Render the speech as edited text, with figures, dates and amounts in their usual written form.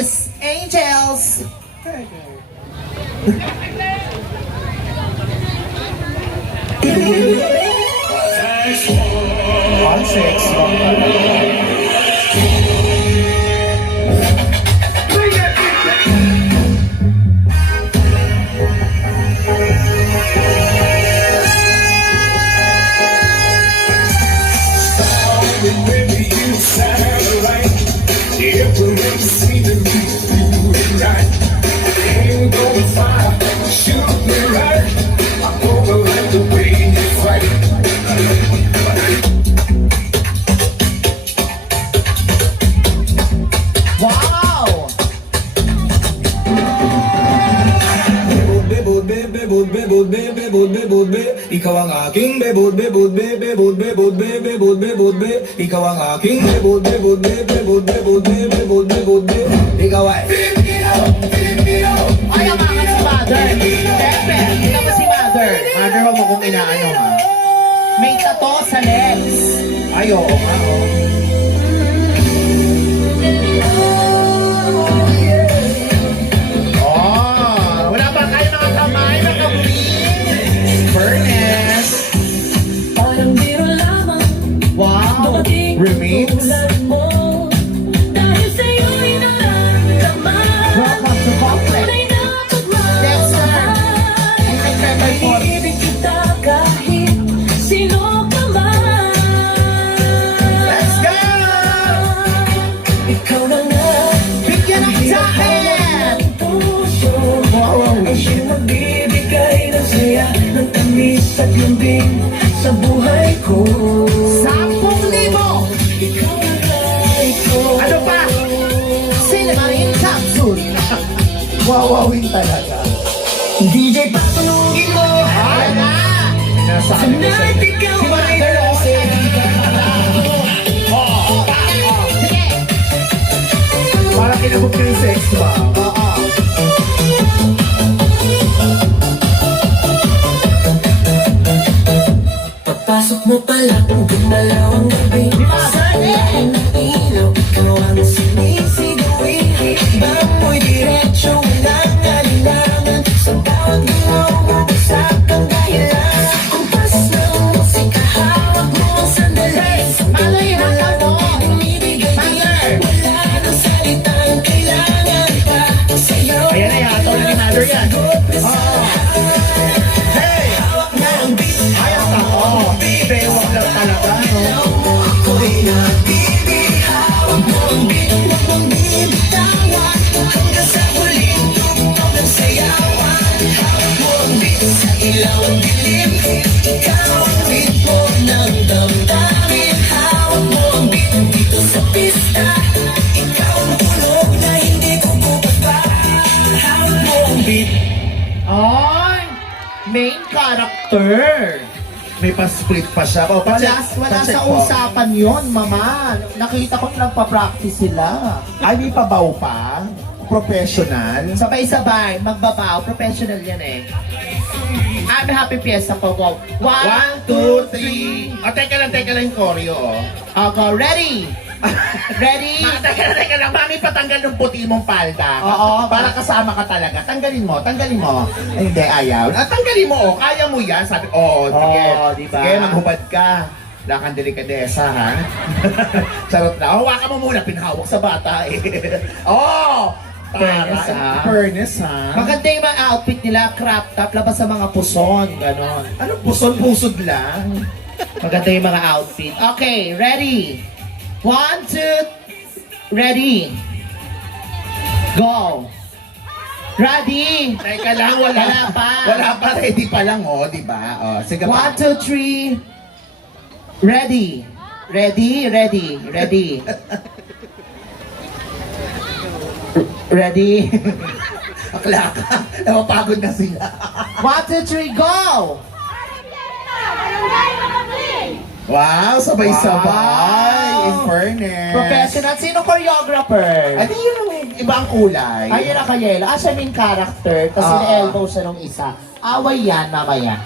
Miss Angels. On six. Baby, you sound right. Everyone seems to be doing right. Ain't gonna fire, shoot me right. I'm gonna like the way you fight. Wow! Bebod, bebod, bebod, bebod, bebod, be. Ikaw ang aking bebod, bebod, bebod, bebod, bebod, bebod, be. Ikaw ang aking bebod, bebod, bebod, bebod, bebod, bebod, be. Ikaw ay Ay, ang mga si Mother. Pepe, hindi naman si Mother. Mother, mo kung inaano ha. May tato sa legs. Ay, oo nga, oo. Oh, wala ba kayo mga kamay na kabuli? Furnace. Parang biro lamang Wow! Remix. Dahil sa'yo'y nararamdaman Welcome to Complex. Tunay na Yes, sir. Ay, Pepe po. Ibig kita kahit sino ka man. Let's go! Ikaw na nga Bigyan ng jacket! ang puso Wow. Ang siyang magbibigay ng saya Ng tamis at lambing sa buhay ko 10,000! Ikaw na nga ito. Ano pa? Silmarine capsule! Wawawin talaga. DJ patunugin mo Ayan na! Nasabi ko sa Tonight inyo. ikaw Si Mother kasi. Sige! Parang kinabog ko yung sex bomb. Oo. Pagpasok mo pala, gumalaw ang gabi Sa ilalim ng ilaw, ikaw ang sinisigawi Bango'y diretso, walang alinlangan Sa bawat galaw, mabasak ang dahilan Kumpas ng musika, hawak mo ang sandali Maloy, haka mo! Bumibigay Mother! wala nang salitang kailangan pa Sa'yo Ayan na yan, tol ni Mother yan. Hey! hawak na ang beat Ayaw ka ko. Bewang lang talaga, no? Ako'y nabibihawak mo ang beat Huwag mong bibitawan Hanggang sa huling tugtog ng sayawan Hawak mo ang beat sa ilaw ang dilim Ikaw ang ritmo ng damdamin Hawak mo ang beat dito sa pista Ikaw ang tulog na hindi ko bubaba Hawak mo ang beat Ay! Main character! May pa-split pa siya. Oh, Wala sa usapan yon, mama. Nakita ko nagpa-practice sila. Ay, may pabaw pa? Professional? Sabay-sabay, magbabaw. Professional yan eh. I'm happy fiesta po. Wow. 1, 2, 3. Oh, teka lang yung choreo, oh. Okay, ready? Ready? Teka lang, mami, patanggal ng puti mong palda. Oo. Para kasama ka talaga. Tanggalin mo. Ay, hindi, ayaw. Tanggalin mo, oh. Kaya mo yan. Sabi, sige. Oo, diba? Sige, maghubad ka. Wala kang delikadesa, ha? Charot na. Hawakan mo muna, pinahawak sa bata, eh. Oh! Fairness, ha? Fairness, ha? Maganda yung mga outfit nila, crop top, labas sa mga puson, ganon. Ano, pusod-pusod lang? Maganda yung mga outfit. Okay, ready? 1, 2, ready. Go. Ready. Teka lang, wala pa. Wala pa, ready pa lang, oh, di ba? Oh, sige 1, pa. 2, 3. Ready. Ready. Ready. Akla ka. Napapagod na sila. 1, 2, 3, go! Wow, sabay-sabay. Wow. In fairness. Professional. Sino choreographer? Ay, di yung ibang kulay. Ayun na Kayela. Siya main character. Kasi Ah. na-elbow siya nung isa. Away yan, mamaya.